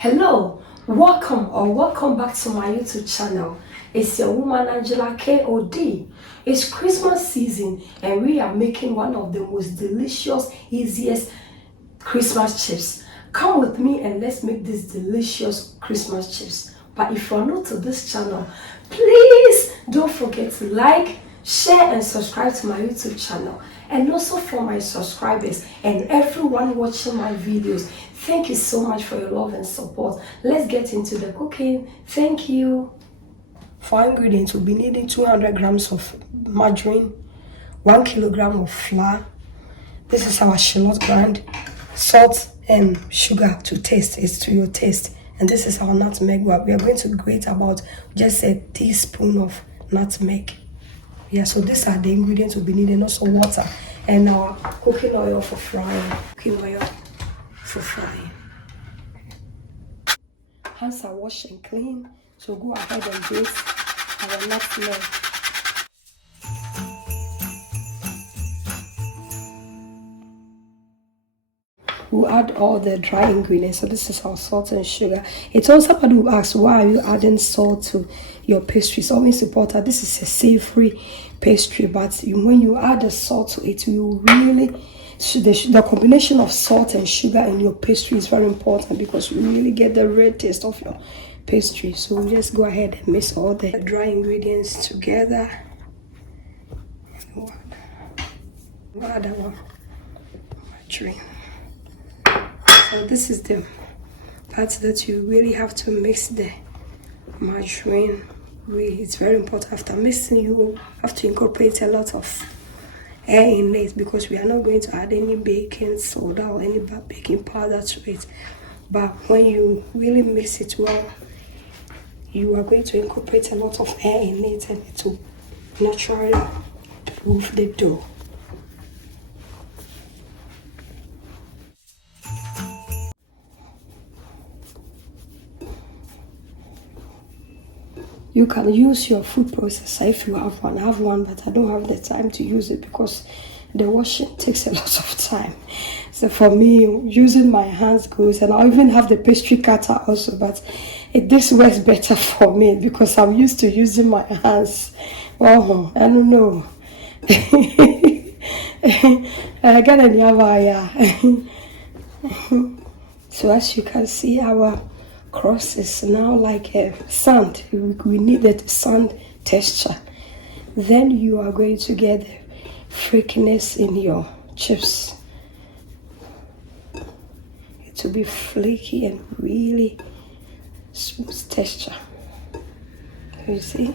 Hello, welcome back to my YouTube channel. It's your woman Angela KOD. It's Christmas season and we are making one of the most delicious, easiest Christmas chips. Come with me and let's make this delicious Christmas chips. But if you're new to this channel, please don't forget to like, share and subscribe to my YouTube channel. And also for my subscribers and everyone watching my videos, thank you so much for your love and support. Let's get into the cooking. Thank you. For ingredients, we'll be needing 200 grams of margarine, 1 kilogram of flour. This is our shallot grind, salt and sugar to taste. It's to your taste. And this is our nutmeg. We are going to grate about just a teaspoon of nutmeg. Yeah, so these are the ingredients we'll be needing. Also water and our cooking oil for frying. Hands are washed and clean, so go ahead and grate our nutmeg. We'll add all the dry ingredients. So this is our salt and sugar. It's also somebody who asks, why are you adding salt to your pastry? It's always important. This is a savory pastry, but when you add the salt to it, you really, the combination of salt and sugar in your pastry is very important because you really get the red taste of your pastry. So we just go ahead and mix all the dry ingredients together. We'll add our margarine. So this is the part that you really have to mix the margarine. It's very important. After mixing, you have to incorporate a lot of air in it because we are not going to add any baking soda or any baking powder to it. But when you really mix it well, you are going to incorporate a lot of air in it and it will naturally proof the dough. You can use your food processor if you have one. I have one, but I don't have the time to use it because the washing takes a lot of time. So for me, using my hands goes, and I even have the pastry cutter also, but this works better for me because I'm used to using my hands. Oh, I don't know. So as you can see, our cross is now like a sand. We need that sand texture. Then you are going to get the flakiness in your chips. It will be flaky and really smooth texture. You see?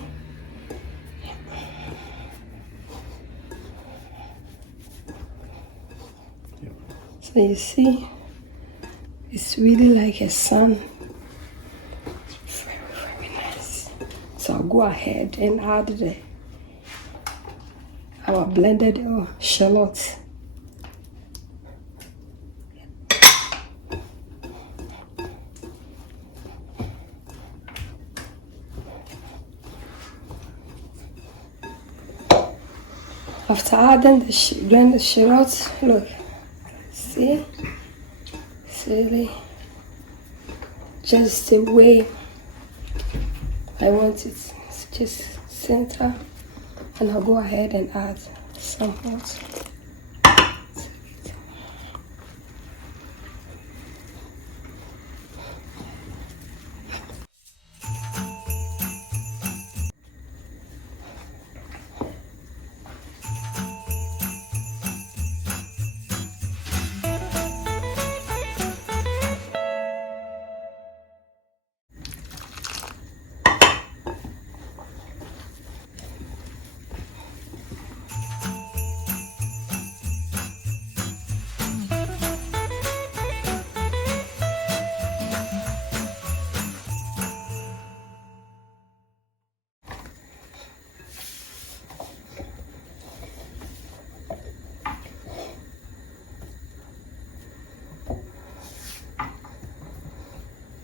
So you see, it's really like a sand. So I'll go ahead and add our blended shallot. After adding the blended shallot, look, see, it's really just the way I want it. It's just center, and I'll go ahead and add some water.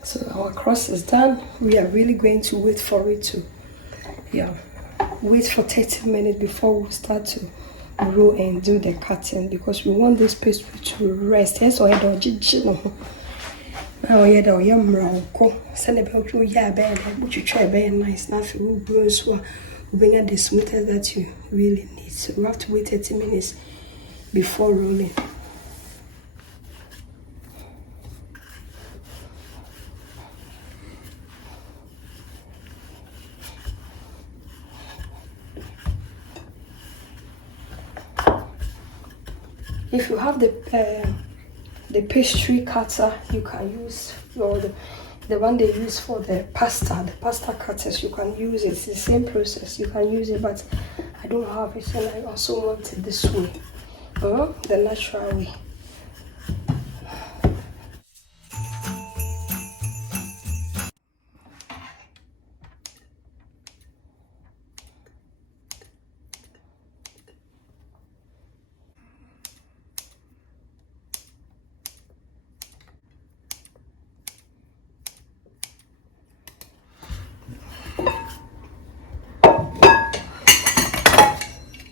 So our crust is done. We are really going to wait for it to, wait for 30 minutes before we start to roll and do the cutting because we want this pastry to rest. Yes, or Oh yeah, though yum roco. Send about you, yeah, bed, which you try very nice, nothing will so bring out the smoothness that you really need. So you have to wait 30 minutes before rolling. If you have the pastry cutter, you can use, or the one they use for the pasta cutters, you can use it. It's the same process, you can use it, but I don't have it and I also want it this way, the natural way.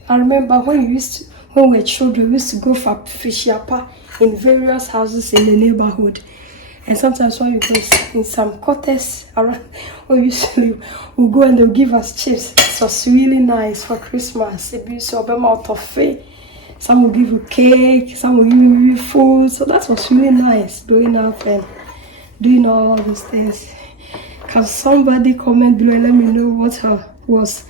I remember when we were children, we used to go for fish yappa in various houses in the neighborhood. And sometimes when we go in some quarters around where we used to live, we'll go and they'll give us chips. It was really nice for Christmas. It be so out of faith. Some will give you cake, some will give you food. So that was really nice, growing up and doing all those things. Can somebody comment below and let me know what was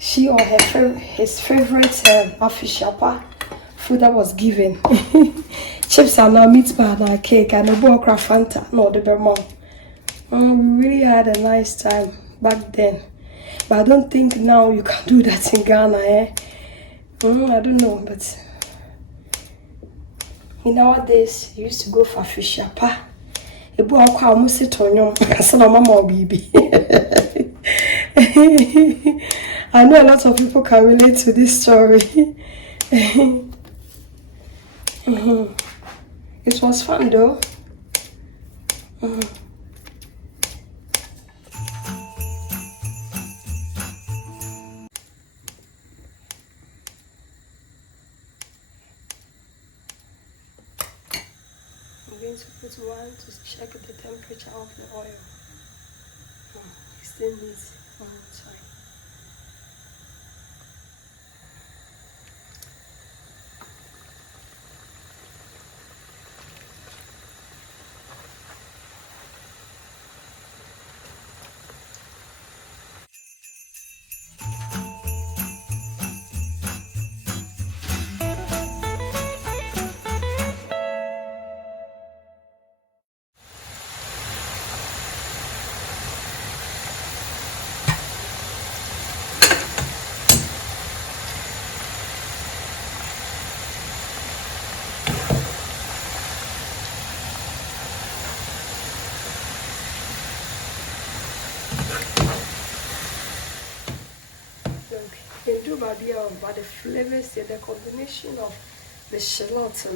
she or his favorite fish yappa food that was given? Chips and now meat pie and cake and a bowl of Fanta. No, the Vermont. We really had a nice time back then. But I don't think now you can do that in Ghana, I don't know, but in our days, you used to go for fish yappa. A bowl of almost sit on your mama baby. I know a lot of people can relate to this story. It was fun though. I'm going to put one to check the temperature of the oil. It still needs one more time. But the flavors here, the combination of the shallot,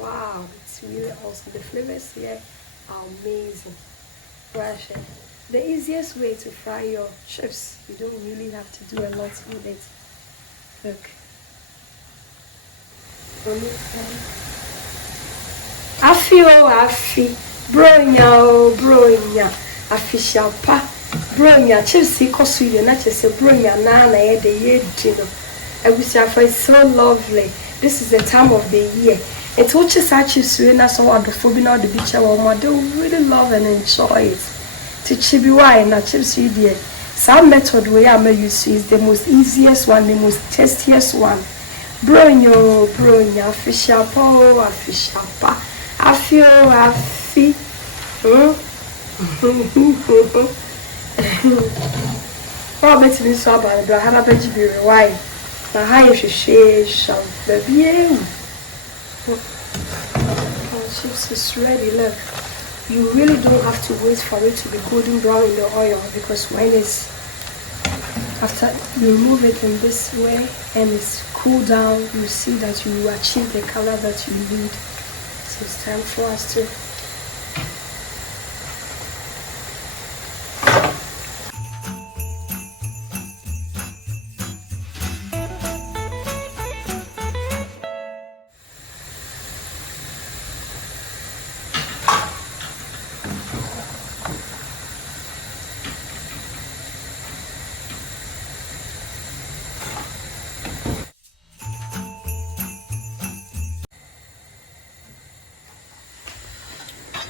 wow, it's really awesome. The flavors here are amazing. Right, the easiest way to fry your chips, you don't really have to do a lot with it. Look. Afi, bronya, afishapa. Bronya, chips, you not just a bronya, nana, the year, I wish I find so lovely. This is the time of the year. It touches our chips, we not so wonderful, the beach, they really love and enjoy it. To chibiwa and chips, dear. Some method we are use is the most easiest one, the most tastiest one. Bronya, afishapa, afi. Oh, bet me so about the Hana Benji why? The highest shade, baby. Oh, chips is ready. Look, you really don't have to wait for it to be golden brown in the oil, because when it's after you remove it in this way and it's cool down, you see that you achieve the color that you need. So it's time for us to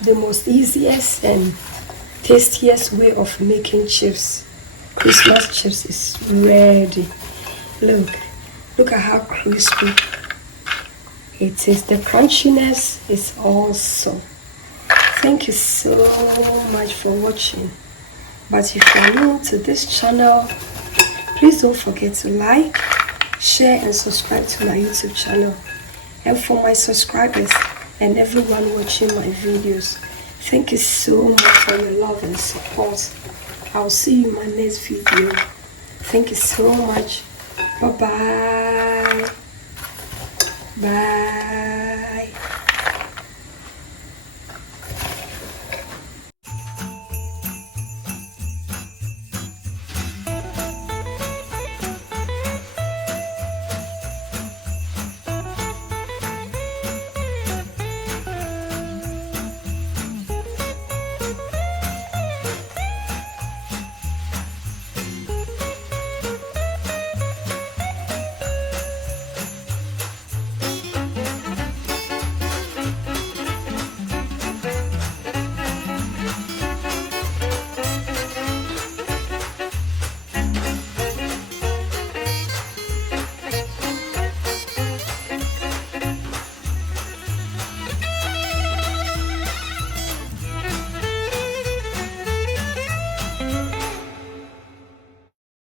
the most easiest and tastiest way of making chips. Christmas chips is ready. Look at how crispy it is. The crunchiness is awesome. Thank you so much for watching. But if you're new to this channel, please don't forget to like, share and subscribe to my YouTube channel. And for my subscribers and everyone watching my videos, thank you so much for your love and support. I'll see you in my next video. Thank you so much. Bye bye.